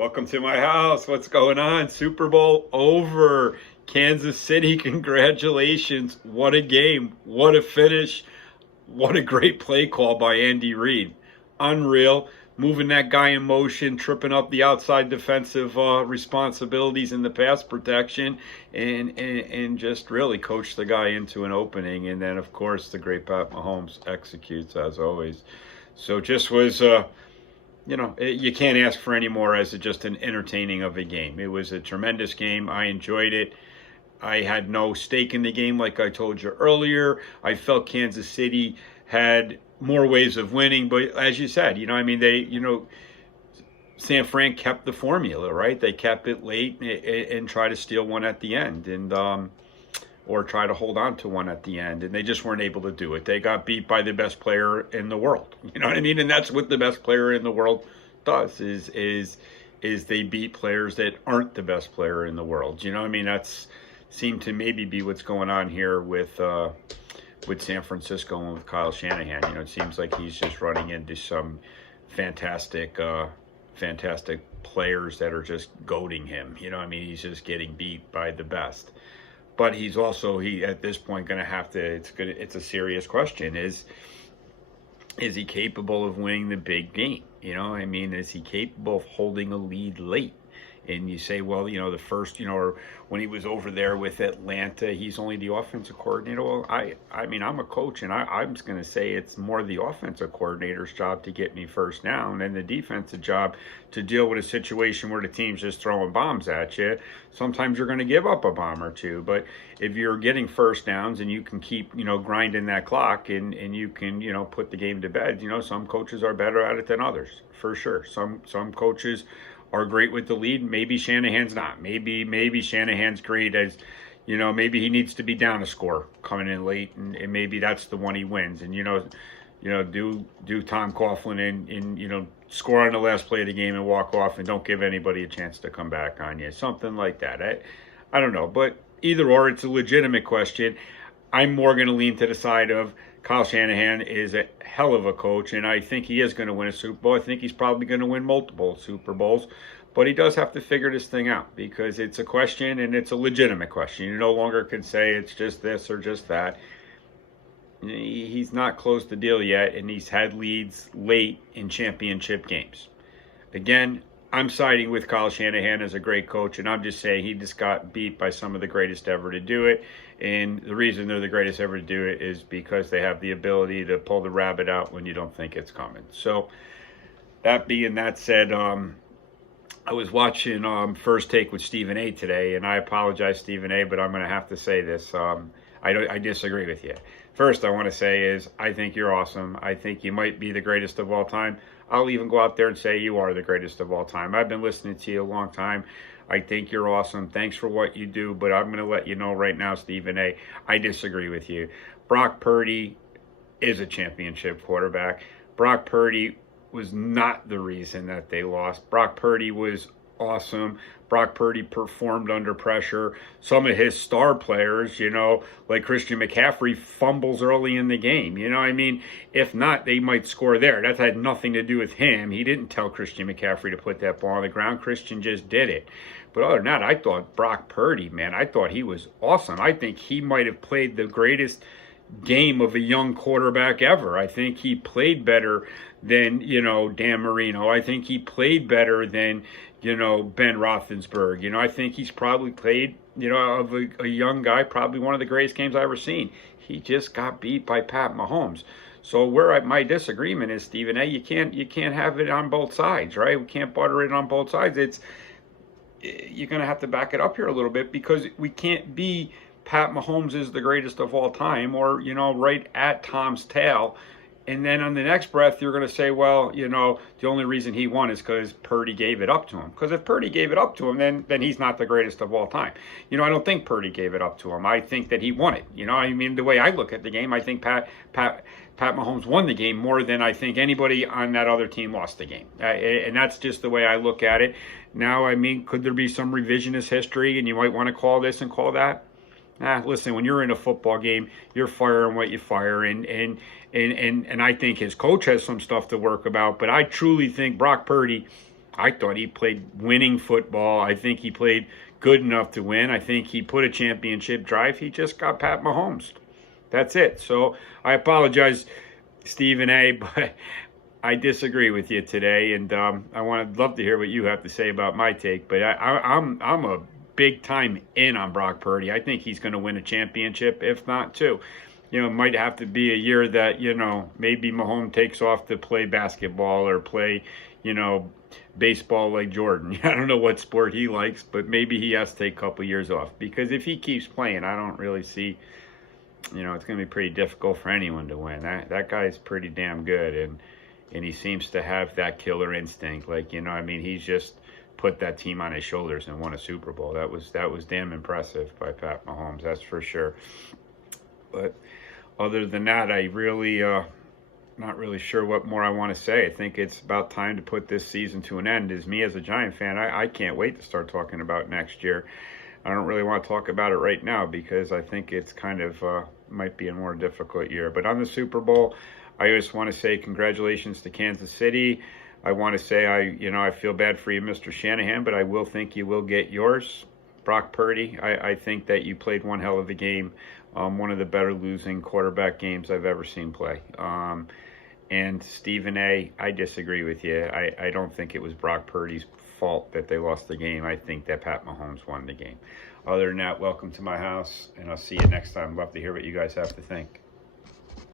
Welcome to my house. What's going on? Super Bowl over. Kansas City, congratulations. What a game. What a finish. What a great play call by Andy Reid. Unreal. Moving that guy in motion, tripping up the outside defensive responsibilities in the pass protection, and just really coached the guy into an opening. And then, of course, the great Pat Mahomes executes as always. So just was... you can't ask for any more as just an entertaining of a game. It was a tremendous game. I enjoyed it. I had no stake in the game, like I told you earlier. I felt Kansas City had more ways of winning, but as you said, San Fran kept the formula, right? They kept it late and tried to steal one at the end, or try to hold on to one at the end, and they just weren't able to do it. They got beat by the best player in the world. You know what I mean? And that's what the best player in the world does, is they beat players that aren't the best player in the world. You know what I mean? That's seemed to maybe be what's going on here with San Francisco and with Kyle Shanahan. It seems like he's just running into some fantastic players that are just goading him. He's just getting beat by the best. But he's also, at this point going to have to, it's a serious question, is he capable of winning the big game? Is he capable of holding a lead late? And you say, well, the first, or when he was over there with Atlanta, he's only the offensive coordinator. Well, I'm a coach, and I'm just going to say it's more the offensive coordinator's job to get me first down, and the defensive job to deal with a situation where the team's just throwing bombs at you. Sometimes you're going to give up a bomb or two, but if you're getting first downs and you can keep, grinding that clock and you can, put the game to bed, some coaches are better at it than others, for sure. Some coaches are great with the lead. Maybe Shanahan's not. Maybe Shanahan's great as, maybe he needs to be down a score coming in late, and maybe that's the one he wins. And do Tom Coughlin and score on the last play of the game and walk off and don't give anybody a chance to come back on you. Something like that. I don't know, but either or, it's a legitimate question. I'm more going to lean to the side of Kyle Shanahan is a hell of a coach, and I think he is going to win a Super Bowl. I think he's probably going to win multiple Super Bowls, but he does have to figure this thing out because it's a question, and it's a legitimate question. You no longer can say it's just this or just that. He's not closed the deal yet, and he's had leads late in championship games. Again, I'm siding with Kyle Shanahan as a great coach, and I'm just saying he just got beat by some of the greatest ever to do it. And the reason they're the greatest ever to do it is because they have the ability to pull the rabbit out when you don't think it's coming. So that being that said, I was watching First Take with Stephen A. today, and I apologize, Stephen A., but I'm going to have to say this. I disagree with you. First, I want to say is I think you're awesome. I think you might be the greatest of all time. I'll even go out there and say you are the greatest of all time. I've been listening to you a long time. I think you're awesome. Thanks for what you do, but I'm going to let you know right now, Stephen A., I disagree with you. Brock Purdy is a championship quarterback. Brock Purdy was not the reason that they lost. Brock Purdy was awesome. Brock Purdy performed under pressure. Some of his star players, like Christian McCaffrey, fumbles early in the game. If not, they might score there. That had nothing to do with him. He didn't tell Christian McCaffrey to put that ball on the ground. Christian just did it. But other than that, I thought Brock Purdy, man, I thought he was awesome. I think he might have played the greatest game of a young quarterback ever. I think he played better than, Dan Marino. I think he played better than, Ben Roethlisberger. I think he's probably played, of a young guy, probably one of the greatest games I've ever seen. He just got beat by Pat Mahomes. So my disagreement is, Stephen A., you can't have it on both sides, right? We can't butter it on both sides. You're going to have to back it up here a little bit because we can't be Pat Mahomes is the greatest of all time or, right at Tom's tail. And then on the next breath, you're going to say, well, the only reason he won is because Purdy gave it up to him. Because if Purdy gave it up to him, then he's not the greatest of all time. I don't think Purdy gave it up to him. I think that he won it. The way I look at the game, I think Pat Mahomes won the game more than I think anybody on that other team lost the game. And that's just the way I look at it. Now, could there be some revisionist history and you might want to call this and call that? Listen, when you're in a football game, you're firing what you fire, and I think his coach has some stuff to work about. But I truly think Brock Purdy I thought he played winning football. I think he played good enough to win. I think he put a championship drive. He just got Pat Mahomes. That's it. So I apologize, Stephen A., but I disagree with you today, and love to hear what you have to say about my take. But I'm a big time in on Brock Purdy. I think he's going to win a championship, if not two. You know, it might have to be a year that, you know, maybe Mahomes takes off to play basketball or play, you know, baseball like Jordan. I don't know what sport he likes, but maybe he has to take a couple years off, because if he keeps playing, I don't really see, you know, it's going to be pretty difficult for anyone to win. That guy's pretty damn good, and he seems to have that killer instinct. Like, you know, I mean, he's just put that team on his shoulders and won a Super Bowl. That was damn impressive by Pat Mahomes, that's for sure. But other than that, I really not really sure what more I want to say. I think it's about time to put this season to an end. As me as a Giant fan, I can't wait to start talking about next year. I don't really want to talk about it right now because I think it's kind of might be a more difficult year. But on the Super Bowl, I just want to say congratulations to Kansas City. I want to say I feel bad for you, Mr. Shanahan, but I will think you will get yours. Brock Purdy, I think that you played one hell of a game. One of the better losing quarterback games I've ever seen play. And Stephen A., I disagree with you. I don't think it was Brock Purdy's fault that they lost the game. I think that Pat Mahomes won the game. Other than that, welcome to my house, and I'll see you next time. Love to hear what you guys have to think.